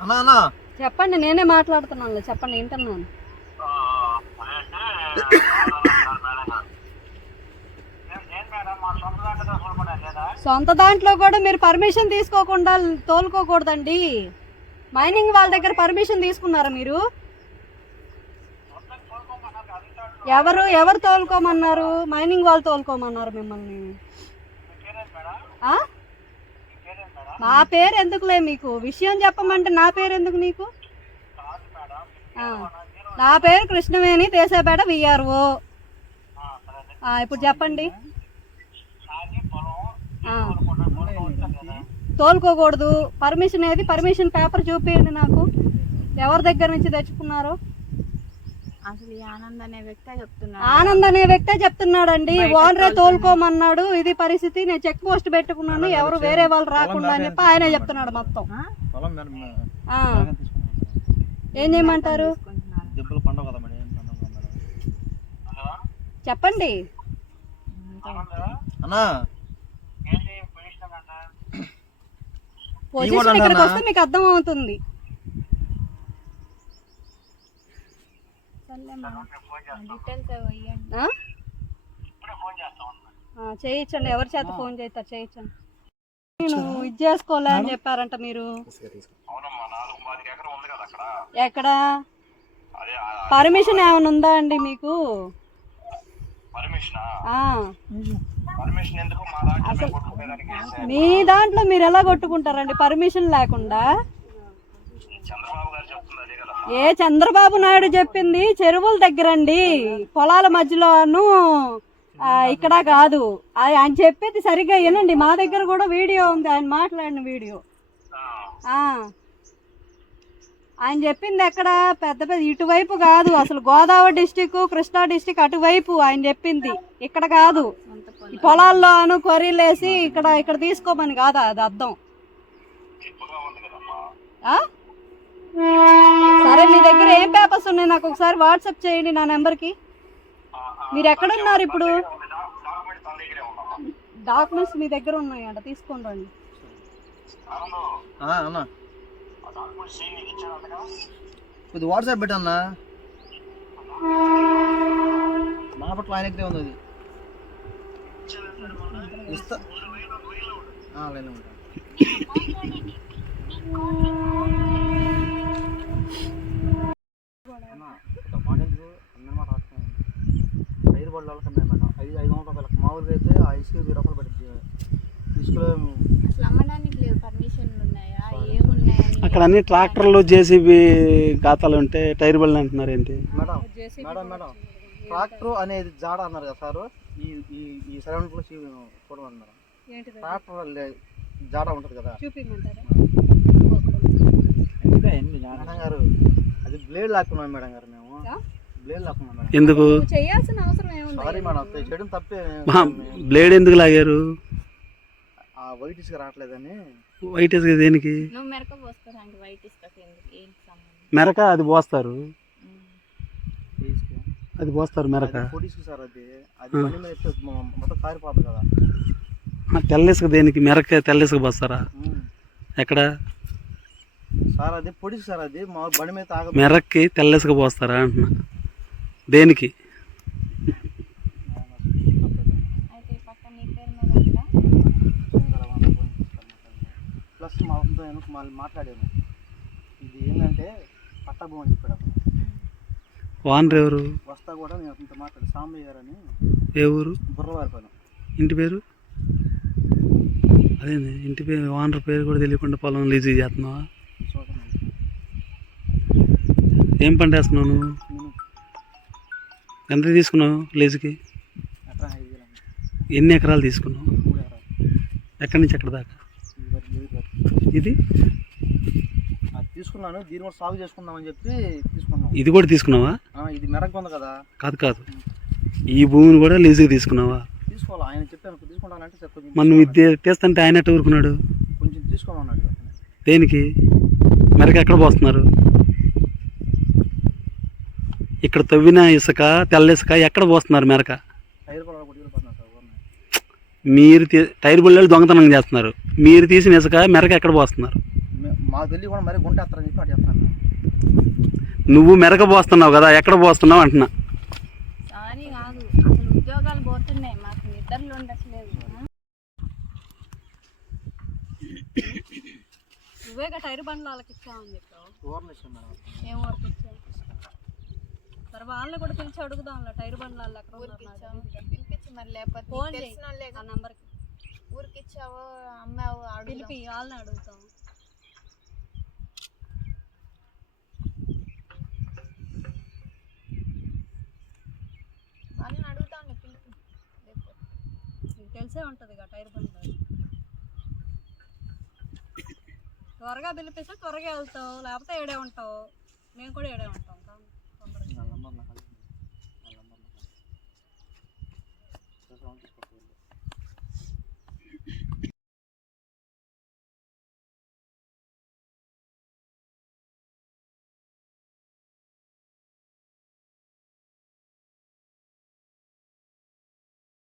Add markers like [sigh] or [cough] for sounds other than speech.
అన్నా అన్నా. చెప్పండి నేనే మాట్లాడుతున్నాను చెప్పండి వింటున్నాను. సొంత దాంట్లో కూడా మీరు పర్మిషన్ తీసుకోకుండా తోలుకోకూడదండి. మైనింగ్ వాళ్ళ దగ్గర పర్మిషన్ తీసుకున్నారా మీరు? ఎవరు ఎవరు తోలుకోమన్నారు? మైనింగ్ వాళ్ళు తోలుకోమన్నారు మిమ్మల్ని. ఆ? నా పేరు ఎందుకులే మీకు? విషయం చెప్పమంటే నా పేరు ఎందుకు నీకు? నా పేరు కృష్ణవేణి దేశాపేట విఆర్ఓ. ఇప్పుడు చెప్పండి. తోలుకోకూడదు. పర్మిషన్ ఏది? పర్మిషన్ పేపర్ చూపించండి నాకు. ఎవరి దగ్గర నుంచి తెచ్చుకున్నారు? అసలు ఆనంద్ అనే వ్యక్తే చెప్తున్నాడు. ఆనంద్ అనే వ్యక్తే చెప్తున్నాడండి. ఓనరే తోలుకోమన్నాడు. ఇది పరిస్థితి. నేను చెక్ పోస్ట్ పెట్టుకున్నాను. ఎవరు వేరే వాళ్ళు రాకుండా అని చెప్పి ఆయనే చెప్తున్నాడు మొత్తం. ఏం చేయమంటారు? చెప్పండి. అన్నా. పొజిషన్ ఇక్కడికి వస్తే మీకు అర్థం అవుతుంది సర్లే మేడం. డీటెయిల్స్ ఏవో ఇవ్వండి ఆ? ఆ, చేయించండి. ఎవరి చేత ఫోన్ చేస్తారు? చేయించండి. నేను ఇది చేసుకోలే అని చెప్పారంట మీరు. ఎక్కడ? పర్మిషన్ ఏమైనా ఉందా అండి మీకు? మీ దాంట్లో మీరు ఎలా కొట్టుకుంటారండి? పర్మిషన్ లేకుండా? ఏ చంద్రబాబు నాయుడు చెప్పింది చెరువుల దగ్గరండి. పొలాల మధ్యలోను ఇక్కడ కాదు. ఆయన చెప్పేది సరిగ్గా వినండి. మా దగ్గర కూడా వీడియో ఉంది. ఆయన మాట్లాడిన వీడియో. ఆ. ఆయన చెప్పింది ఎక్కడ? పెద్ద పెద్ద ఇటువైపు కాదు. అసలు గోదావరి డిస్టిక్ కృష్ణా డిస్టిక్ అటువైపు ఆయన చెప్పింది. ఇక్కడ కాదు. సొంత పొలం ఈ పొలాల్లోను కొర్రీలేసి ఇక్కడ ఇక్కడ తీసుకోమని కాదా. అది అర్థం? సరే మీ దగ్గర ఏం పేపర్స్ ఉన్నాయి? నాకు ఒకసారి వాట్సాప్ చేయండి నా నెంబర్కి. మీరు ఎక్కడున్నారు ఇప్పుడు? డాక్యుమెంట్స్ మీ దగ్గర ఉన్నాయంట తీసుకొని రండి. ఆ, కొద్ది వాట్సాప్ పెట్టన్నా మా పట్ల ఆయన దగ్గరే ఉంది అది ఇస్తా. ఆ, ఉంటాను అక్కడ అన్ని ట్రాక్టర్లు జేసీబీ ఖాతాలు ఉంటే టైర్ బళ్ళు అంటున్నారు ఏంటి? Madam madam madam. ట్రాక్టర్ అనేది జాడ అన్నారు కదా సార్? ఈ ఈ ఈ సరౌండ్లో చూడమన్నారు ఏంటిది? ట్రాక్టర్ జాడ ఉంటుంది కదా. మేడం గారు అది బ్లేడ్ లాక్కున్నాం మేడం గారు మేము. ఆ? బ్లేడ్ లాక్కున్నాం మేడం. ఎందుకు? చేయాల్సిన అవసరం ఏముంది? సారీ మేడం చేయడం తప్పే బ్లేడ్ ఎందుకు లాగారు? ఆ వైట్ ఇసుక రావట్లేదని. వైట్ ఇసుక దేనికి? మెరక పోసుకోడానికి వైట్ ఇసుక ఎందుకు? ఏంటి సంబంధం? మెరక అది పోస్తారు. ఇసుక. అది పోస్తారు మెరక. అది పొడి ఇసుక సార్ అది. అది బండి మీద ఎత్తే మొ- మొత్తం కారిపోతుంది కదా. తెల్ల ఇసుక దేనికి? మెరక తెల్ల ఇసుక పోస్తారా? ఉమ్. ఎక్కడ? సార్ అది పొడి సార్ అది. మా బండి మీద మెరక్కి తెల్ల ఇసుక పోస్తారా అంటున్నా. దేనికి అయితే ఈ పక్క నీ పేరు మీద ఉందా ప్లస్ మా అబ్బాయి వెనక మళ్ళీ మాట్లాడాను ఇది ఏంటంటే పట్టభూమి అని చెప్పాడు అతను. వానర్ ఎవరు? వస్తా కూడా నేను అతనితో మాట్లాడు సాంబయ్య గారు అని ఏ ఊరు? బుర్రవారిపోయాను ఇంటి పేరు? అదేంది? ఇంటి పేరు వానర్ పేరు కూడా తెలియకుండా పొలం లీజీ చేస్తున్నావా? ఏం పంట వేస్తున్నావు నువ్వు? ఎంత తీసుకున్నావు లీజుకి. ఎన్ని ఎకరాలు తీసుకున్నావు? మూడు ఎకరాలు. ఎక్కడి నుంచి ఎక్కడి దాకా ఇది వరకు ఇది వరకు. ఇది? అది తీసుకున్నాను. దీని కూడా సాగు చేసుకుందామని చెప్పి తీసుకున్నాం. ఇది కూడా తీసుకున్నావా? ఇది మెరక ఉంది కదా. కాదు కాదు. ఈ భూమిని కూడా లీజుకి తీసుకున్నావా? తీసుకోవాలి. ఆయన చెప్పాను తీసుకుంటానంటే నువ్వు ఇది తీస్తుంటే ఆయన ఎట్ట ఊరుకున్నాడు? కొంచెం తీసుకోమన్నాడు అతను. దేనికి? మెరక ఎక్కడ పోస్తున్నారు? ఇక్కడ తవ్విన ఇసుక తెల్ల ఇసుక ఎక్కడ పోస్తున్నారు మెరక టైర్ పొలాలు కూడా వెళ్ళిపోతున్నాను సార్ ఊరిని. మీరు తీ- టైర్ బుల్లలు దొంగతనం చేస్తున్నారు. మీరు తీసిన ఇసుక మెరక ఎక్కడ పోస్తున్నారు? మాకు తెలియ కూడా మరి గుంట నువ్వు మెరక పోస్తున్నావు కదా ఎక్కడ పోస్తున్నావు అంటున్నా. సారీ కాదు అసలు ఉద్యోగాలు పోతున్నాయి మాకు నిద్రలు ఉండట్లేదు. ఆ? [coughs] నువ్వేగా టైర్ బండ్లు వాళ్ళకి ఇచ్చామని చెప్పావు? ఏం వర్క్? సరే వాళ్ళని కూడా పిలిచి అడుగుదాంలే టైర్ బండ్లు వాళ్ళు ఇచ్చాము పిలిపించి మరి లేకపోతే ఫోన్ వాళ్ళే ఆ. నెంబర్కి. ఊరికి ఇచ్చావో అమ్మావు అడుగుదాం. పిలిపి వాళ్ళని అడుగుతాం. వాళ్ళని అడుగుతాం పిలిపి. నీకు తెలిసే ఉంటుంది టైర్ బండ్లు. త్వరగా పిలిపిస్తే త్వరగా వెళ్తావు లేకపోతే ఏడే ఉంటావు. మేము కూడా ఏడే ఉంటాం నంబర్ నా వాళ్ళ నంబర్